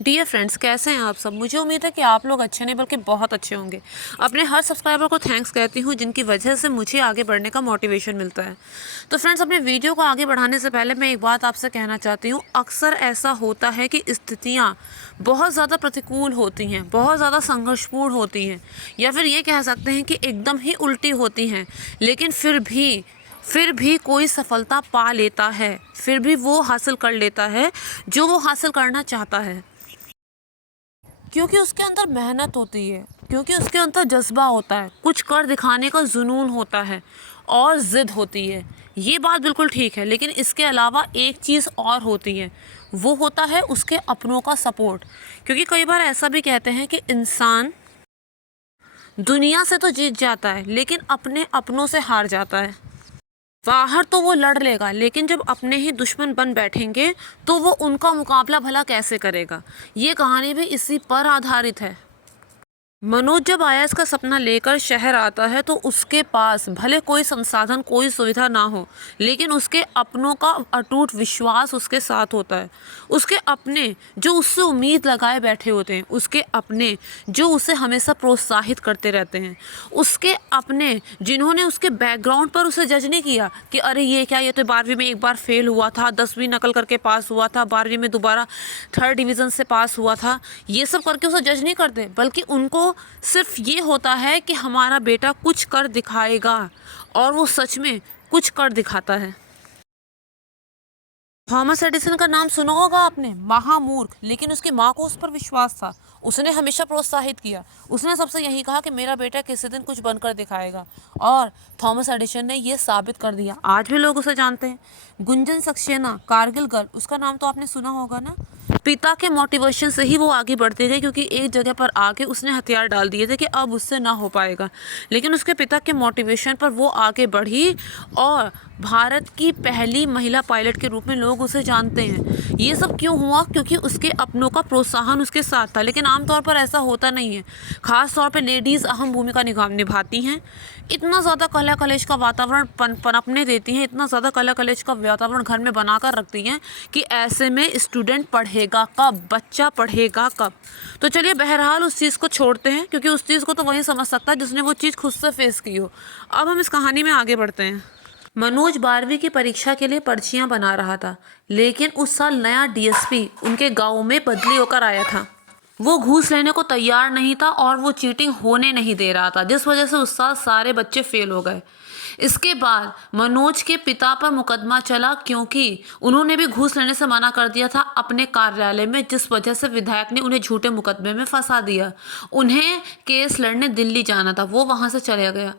Dear friends, कैसे हैं आप सब। मुझे उम्मीद है कि आप लोग अच्छे नहीं बल्कि बहुत अच्छे होंगे। अपने हर सब्सक्राइबर को थैंक्स कहती हूँ जिनकी वजह से मुझे आगे बढ़ने का मोटिवेशन मिलता है। तो फ्रेंड्स, अपने वीडियो को आगे बढ़ाने से पहले मैं एक बात आपसे कहना चाहती हूँ। अक्सर ऐसा होता है कि स्थितियाँ बहुत ज़्यादा प्रतिकूल होती हैं, बहुत ज़्यादा संघर्षपूर्ण होती हैं, या फिर ये कह सकते हैं कि एकदम ही उल्टी होती हैं। लेकिन फिर भी कोई सफलता पा लेता है, फिर भी वो हासिल कर लेता है जो वो हासिल करना चाहता है, क्योंकि उसके अंदर मेहनत होती है, क्योंकि उसके अंदर जज्बा होता है, कुछ कर दिखाने का जुनून होता है और ज़िद होती है। ये बात बिल्कुल ठीक है, लेकिन इसके अलावा एक चीज़ और होती है, वो होता है उसके अपनों का सपोर्ट। क्योंकि कई बार ऐसा भी कहते हैं कि इंसान दुनिया से तो जीत जाता है लेकिन अपने अपनों से हार जाता है। बाहर तो वो लड़ लेगा, लेकिन जब अपने ही दुश्मन बन बैठेंगे तो वो उनका मुकाबला भला कैसे करेगा। ये कहानी भी इसी पर आधारित है। मनोज जब आईएएस का सपना लेकर शहर आता है तो उसके पास भले कोई संसाधन, कोई सुविधा ना हो, लेकिन उसके अपनों का अटूट विश्वास उसके साथ होता है। उसके अपने जो उससे उम्मीद लगाए बैठे होते हैं, उसके अपने जो उसे हमेशा प्रोत्साहित करते रहते हैं, उसके अपने जिन्होंने उसके बैकग्राउंड पर उसे जज नहीं किया कि अरे ये क्या, ये तो 12वीं में एक बार फेल हुआ था, 10वीं नकल करके पास हुआ था, 12वीं में दोबारा 3rd डिवीज़न से पास हुआ था। ये सब करके उसे जज नहीं करते, बल्कि उनको सिर्फ ये होता है कि हमारा बेटा कुछ कर दिखाएगा, और वो सच में कुछ कर दिखाता है। थॉमस एडिसन का नाम सुना होगा आपने, महामूर्ख, लेकिन उसकी माँ को उस पर विश्वास था। उसने हमेशा प्रोत्साहित किया। उसने सबसे यही कहा कि मेरा बेटा किसी दिन कुछ बनकर दिखाएगा, और थॉमस एडिसन ने ये साबित कर दिया। आज भी लोग उसे जानते हैं। गुंजन सक्सेना, कारगिल गर्ल, उसका नाम तो आपने सुना होगा ना। पिता के मोटिवेशन से ही वो आगे बढ़ते गए, क्योंकि एक जगह पर आके उसने हथियार डाल दिए थे कि अब उससे ना हो पाएगा, लेकिन उसके पिता के मोटिवेशन पर वो आगे बढ़ी और भारत की पहली महिला पायलट के रूप में लोग उसे जानते हैं। ये सब क्यों हुआ? क्योंकि उसके अपनों का प्रोत्साहन उसके साथ था। लेकिन आमतौर पर ऐसा होता नहीं है, खास तौर पे लेडीज़ अहम भूमिका निभाती हैं। इतना ज़्यादा कला कलेश का वातावरण पनपने देती हैं, इतना ज़्यादा कला कलेश का वातावरण घर में बनाकर रखती हैं कि ऐसे में स्टूडेंट पढ़ेगा कब, बच्चा पढ़ेगा कब। तो चलिए, बहरहाल उस चीज़ को छोड़ते हैं, क्योंकि उस चीज़ को तो वही समझ सकता है जिसने वो चीज़ खुद से फेस की हो। अब हम इस कहानी में आगे बढ़ते हैं। मनोज 12वीं की परीक्षा के लिए पर्चियां बना रहा था, लेकिन उस साल नया डीएसपी उनके गांव में बदली होकर आया था। वो घूस लेने को तैयार नहीं था और वो चीटिंग होने नहीं दे रहा था, जिस वजह से उस साल सारे बच्चे फेल हो गए। इसके बाद मनोज के पिता पर मुकदमा चला, क्योंकि उन्होंने भी घूस लेने से मना कर दिया था अपने कार्यालय में, जिस वजह से विधायक ने उन्हें झूठे मुकदमे में फंसा दिया। उन्हें केस लड़ने दिल्ली जाना था, वो वहाँ से चला गया।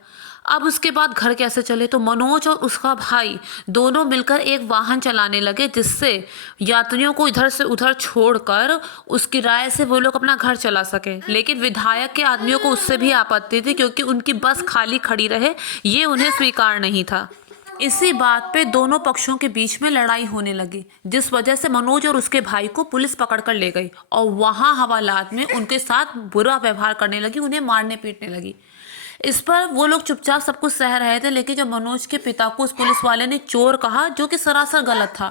अब उसके बाद घर कैसे चले? तो मनोज और उसका भाई दोनों मिलकर एक वाहन चलाने लगे, जिससे यात्रियों को इधर से उधर छोड़कर उस किराए से वो लोग अपना घर चला सके। लेकिन विधायक के आदमियों को उससे भी आपत्ति थी, क्योंकि उनकी बस खाली खड़ी रहे ये उन्हें स्वीकार नहीं था। इसी बात पे दोनों पक्षों के बीच में लड़ाई होने लगी, जिस वजह से मनोज और उसके भाई को पुलिस पकड़ कर ले गई और वहां हवालात में उनके साथ बुरा व्यवहार करने लगी, उन्हें मारने पीटने लगी। इस पर वो लोग चुपचाप सब कुछ सह रहे थे, लेकिन जब मनोज के पिता को उस पुलिस वाले ने चोर कहा, जो कि सरासर गलत था,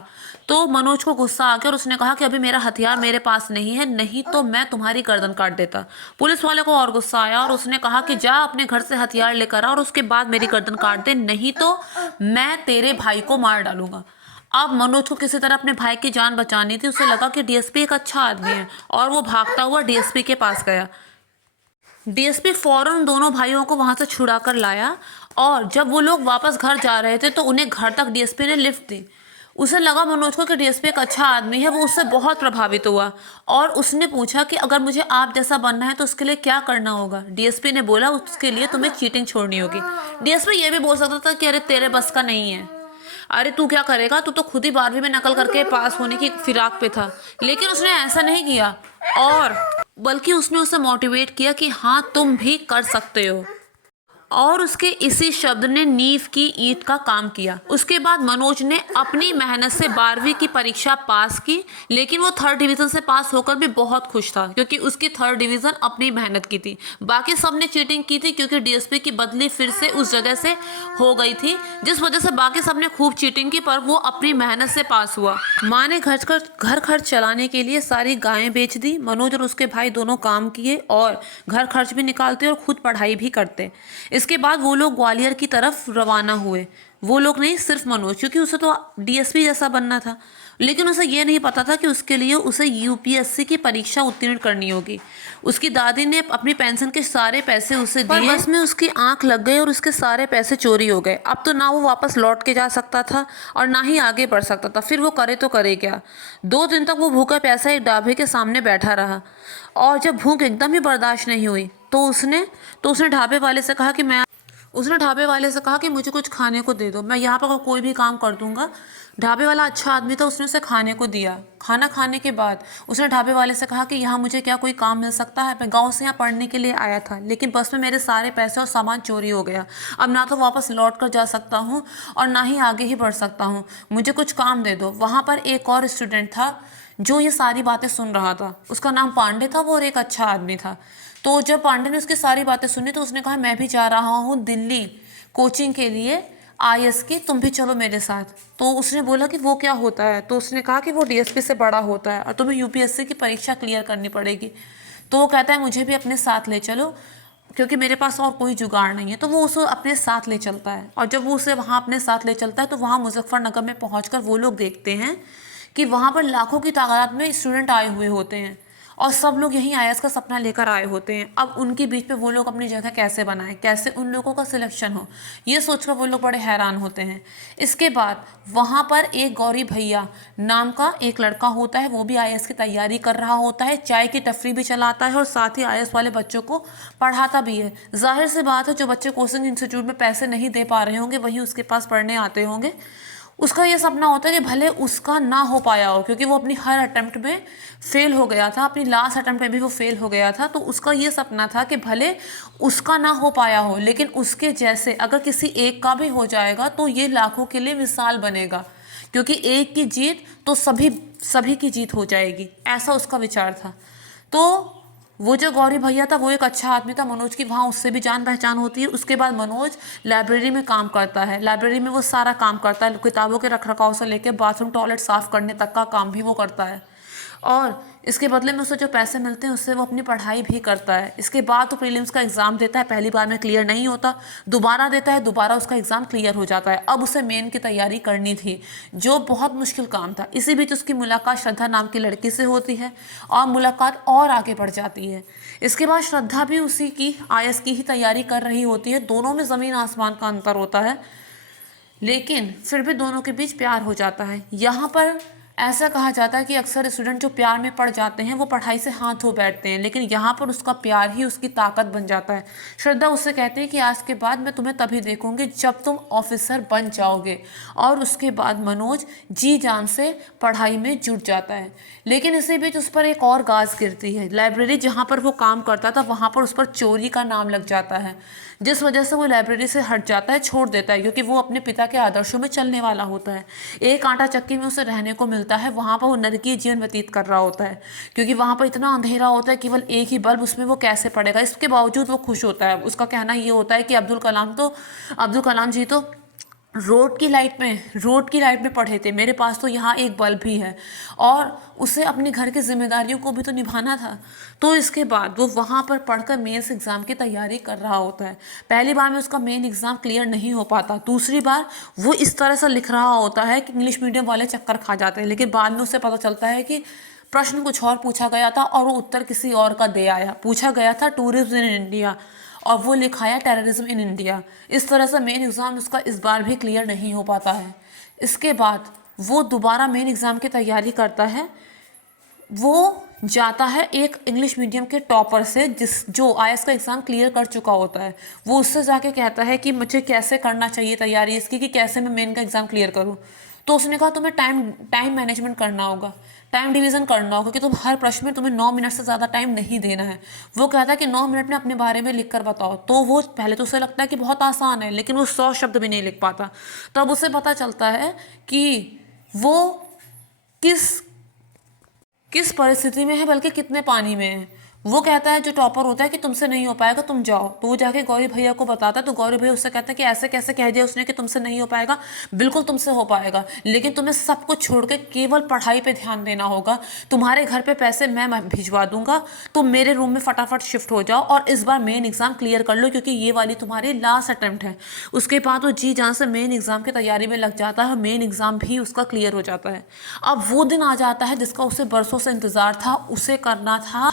तो मनोज को गुस्सा आ गया और उसने कहा कि अभी मेरा हथियार मेरे पास नहीं है, नहीं तो मैं तुम्हारी गर्दन काट देता। पुलिस वाले को और गुस्सा आया और उसने कहा कि जा अपने घर से हथियार लेकर आ और उसके बाद मेरी गर्दन काट दे, नहीं तो मैं तेरे भाई को मार डालूंगा। अब मनोज को किसी तरह अपने भाई की जान बचानी थी। उसे लगा कि डीएसपी एक अच्छा आदमी है और वो भागता हुआ डीएसपी के पास गया। डीएसपी फौरन दोनों भाइयों को वहां से छुड़ा कर लाया, और जब वो लोग वापस घर जा रहे थे तो उन्हें घर तक डीएसपी ने लिफ्ट दी। उसे लगा मनोज को कि डीएसपी एक अच्छा आदमी है, वो उससे बहुत प्रभावित हुआ और उसने पूछा कि अगर मुझे आप जैसा बनना है तो उसके लिए क्या करना होगा। डीएसपी ने बोला उसके लिए तुम्हें चीटिंग छोड़नी होगी। डीएसपी ये भी बोल सकता था कि अरे तेरे बस का नहीं है, अरे तू क्या करेगा, तू तो खुद ही 12वीं में नकल करके पास होने की फिराक पे था। लेकिन उसने ऐसा नहीं किया, और बल्कि उसने उसे मोटिवेट किया कि हाँ तुम भी कर सकते हो। और उसके इसी शब्द ने नींव की ईंट का काम किया। उसके बाद मनोज ने अपनी मेहनत से 12वीं की परीक्षा पास की, लेकिन वो 3rd डिवीज़न से पास होकर भी बहुत खुश था क्योंकि उसकी 3rd डिवीज़न अपनी मेहनत की थी। बाकी सब ने चीटिंग की थी क्योंकि डीएसपी की बदली फिर से उस जगह से हो गई थी, जिस वजह से बाकी सब ने खूब चीटिंग की, पर वो अपनी मेहनत से पास हुआ। माँ ने घर खर्च चलाने के लिए सारी गायें बेच दी। मनोज और उसके भाई दोनों काम किए और घर खर्च भी निकालते और खुद पढ़ाई भी करते। इसके बाद वो लोग ग्वालियर की तरफ रवाना हुए। वो लोग नहीं, सिर्फ मनोज, क्योंकि उसे तो डीएसपी जैसा बनना था, लेकिन उसे ये नहीं पता था कि उसके लिए उसे यूपीएससी की परीक्षा उत्तीर्ण करनी होगी। उसकी दादी ने अपनी पेंशन के सारे पैसे उसे दिए, बस में उसकी आंख लग गई और उसके सारे पैसे चोरी हो गए। अब तो ना वो वापस लौट के जा सकता था और ना ही आगे बढ़ सकता था। फिर वो करे तो करे क्या। 2 दिन तक वो भूखा प्यासा एक ढाबे के सामने बैठा रहा और जब भूख एकदम ही बर्दाश्त नहीं हुई तो उसने ढाबे वाले से कहा कि मुझे कुछ खाने को दे दो, मैं यहाँ पर कोई भी काम कर दूंगा। ढाबे वाला अच्छा आदमी था, उसने उसे खाने को दिया। खाना खाने के बाद उसने ढाबे वाले से कहा कि यहाँ मुझे क्या कोई काम मिल सकता है, मैं गांव से यहाँ पढ़ने के लिए आया था, लेकिन बस में मेरे सारे पैसे और सामान चोरी हो गया। अब ना तो वापस लौट कर जा सकता हूँ और ना ही आगे ही बढ़ सकता हूँ, मुझे कुछ काम दे दो। वहाँ पर एक और स्टूडेंट था जो ये सारी बातें सुन रहा था। उसका नाम पांडे था, वो और एक अच्छा आदमी था। तो जब पांडे ने उसकी सारी बातें सुनी तो उसने कहा, मैं भी जा रहा हूँ दिल्ली कोचिंग के लिए आईएएस की, तुम भी चलो मेरे साथ। तो उसने बोला कि वो क्या होता है, तो उसने कहा कि वो डीएसपी से बड़ा होता है और तुम्हें यूपीएससी की परीक्षा क्लियर करनी पड़ेगी। तो वो कहता है मुझे भी अपने साथ ले चलो क्योंकि मेरे पास और कोई जुगाड़ नहीं है। तो वो उसे अपने साथ ले चलता है और जब वो उसे वहाँ अपने साथ ले चलता है तो वहाँ मुजफ्फरनगर में पहुँच वो लोग देखते हैं कि वहाँ पर लाखों की तादाद में स्टूडेंट आए हुए होते हैं और सब लोग यहीं आईएएस का सपना लेकर आए होते हैं। अब उनके बीच में वो लोग अपनी जगह कैसे बनाएं, कैसे उन लोगों का सिलेक्शन हो, ये सोचकर वो लोग बड़े हैरान होते हैं। इसके बाद वहाँ पर एक गौरी भैया नाम का एक लड़का होता है, वो भी आईएएस की तैयारी कर रहा होता है, चाय की टफरी भी चलाता है और साथ ही आईएएस वाले बच्चों को पढ़ाता भी है। जाहिर सी बात है, जो बच्चे कोचिंग इंस्टीट्यूट में पैसे नहीं दे पा रहे होंगे वही उसके पास पढ़ने आते होंगे। उसका ये सपना होता है कि भले उसका ना हो पाया हो, क्योंकि वो अपनी हर अटेम्प्ट में फेल हो गया था, अपनी लास्ट अटेम्प्ट में भी वो फेल हो गया था। तो उसका ये सपना था कि भले उसका ना हो पाया हो, लेकिन उसके जैसे अगर किसी एक का भी हो जाएगा तो ये लाखों के लिए मिसाल बनेगा, क्योंकि एक की जीत तो सभी की जीत हो जाएगी, ऐसा उसका विचार था। तो वो जो गौरी भैया था वो एक अच्छा आदमी था, मनोज की वहाँ उससे भी जान पहचान होती है। उसके बाद मनोज लाइब्रेरी में काम करता है। लाइब्रेरी में वो सारा काम करता है, किताबों के रख रखाव से लेकर बाथरूम टॉयलेट साफ़ करने तक का काम भी वो करता है और इसके बदले में उसे जो पैसे मिलते हैं उससे वो अपनी पढ़ाई भी करता है। इसके बाद वो प्रीलिम्स का एग्ज़ाम देता है, पहली बार में क्लियर नहीं होता, दोबारा देता है, दोबारा उसका एग्ज़ाम क्लियर हो जाता है। अब उसे मेन की तैयारी करनी थी जो बहुत मुश्किल काम था। इसी बीच उसकी मुलाकात श्रद्धा नाम की लड़की से होती है और मुलाकात और आगे बढ़ जाती है। इसके बाद श्रद्धा भी उसी की आईएएस की ही तैयारी कर रही होती है। दोनों में ज़मीन आसमान का अंतर होता है, लेकिन फिर भी दोनों के बीच प्यार हो जाता है। यहाँ पर ऐसा कहा जाता है कि अक्सर स्टूडेंट जो प्यार में पड़ जाते हैं वो पढ़ाई से हाथ धो बैठते हैं, लेकिन यहाँ पर उसका प्यार ही उसकी ताकत बन जाता है। श्रद्धा उससे कहते हैं कि आज के बाद मैं तुम्हें तभी देखूंगी जब तुम ऑफिसर बन जाओगे, और उसके बाद मनोज जी जान से पढ़ाई में जुट जाता है। लेकिन इसी बीच उस पर एक और गाज गिरती है। लाइब्रेरी जहाँ पर वो काम करता था वहाँ पर उस पर चोरी का नाम लग जाता है, जिस वजह से वो लाइब्रेरी से हट जाता है, छोड़ देता है, क्योंकि वो अपने पिता के आदर्शों में चलने वाला होता है। एक आटा चक्की में उसे रहने को मिलता है, वहाँ पर वो नरकीय जीवन व्यतीत कर रहा होता है, क्योंकि वहाँ पर इतना अंधेरा होता है, केवल एक ही बल्ब, उसमें वो कैसे पड़ेगा। इसके बावजूद वो खुश होता है। उसका कहना ये होता है कि अब्दुल कलाम जी तो रोड की लाइट में पढ़े थे, मेरे पास तो यहाँ एक बल्ब भी है, और उसे अपने घर की जिम्मेदारियों को भी तो निभाना था। तो इसके बाद वो वहाँ पर पढ़कर मेंस एग्ज़ाम की तैयारी कर रहा होता है। पहली बार में उसका मेन एग्ज़ाम क्लियर नहीं हो पाता, दूसरी बार वो इस तरह से लिख रहा होता है कि इंग्लिश मीडियम वाले चक्कर खा जाते हैं, लेकिन बाद में उसे पता चलता है कि प्रश्न कुछ और पूछा गया था और वो उत्तर किसी और का दे आया। पूछा गया था टूरिज्म इन इंडिया और वो लिखाया टेररिज्म इन इंडिया। इस तरह से मेन एग्ज़ाम उसका इस बार भी क्लियर नहीं हो पाता है। इसके बाद वो दोबारा मेन एग्ज़ाम की तैयारी करता है। वो जाता है एक इंग्लिश मीडियम के टॉपर से जो आईएएस का एग्ज़ाम क्लियर कर चुका होता है। वो उससे जाके कहता है कि मुझे कैसे करना चाहिए तैयारी इसकी, कि कैसे मैं मेन का एग्ज़ाम क्लियर करूँ। तो उसने कहा तुम्हें टाइम मैनेजमेंट करना होगा, टाइम डिवीज़न करना होगा कि तुम हर प्रश्न में तुम्हें 9 मिनट से ज़्यादा टाइम नहीं देना है। वो कहता है कि 9 मिनट में अपने बारे में लिख कर बताओ। तो वो पहले तो उसे लगता है कि बहुत आसान है, लेकिन वो 100 शब्द भी नहीं लिख पाता। तब उसे पता चलता है कि वो किस किस परिस्थिति में है, बल्कि कितने पानी में है। वो कहता है, जो टॉपर होता है, कि तुमसे नहीं हो पाएगा, तुम जाओ। तो वो जाके गौरी भैया को बताता है। तो गौरी भैया उससे कहते हैं कि ऐसे कैसे कह दिया उसने कि तुमसे नहीं हो पाएगा, बिल्कुल तुमसे हो पाएगा, लेकिन तुम्हें सब कुछ छोड़ के केवल पढ़ाई पे ध्यान देना होगा। तुम्हारे घर पे पैसे मैं भिजवा दूंगा, तुम मेरे रूम में फटाफट शिफ्ट हो जाओ और इस बार मेन एग्जाम क्लियर कर लो, क्योंकि ये वाली तुम्हारी लास्ट अटेम्प्ट है। उसके बाद वो जी जान से मेन एग्जाम की तैयारी में लग जाता है। मेन एग्जाम भी उसका क्लियर हो जाता है। अब वो दिन आ जाता है जिसका उसे बरसों से इंतजार था। उसे करना था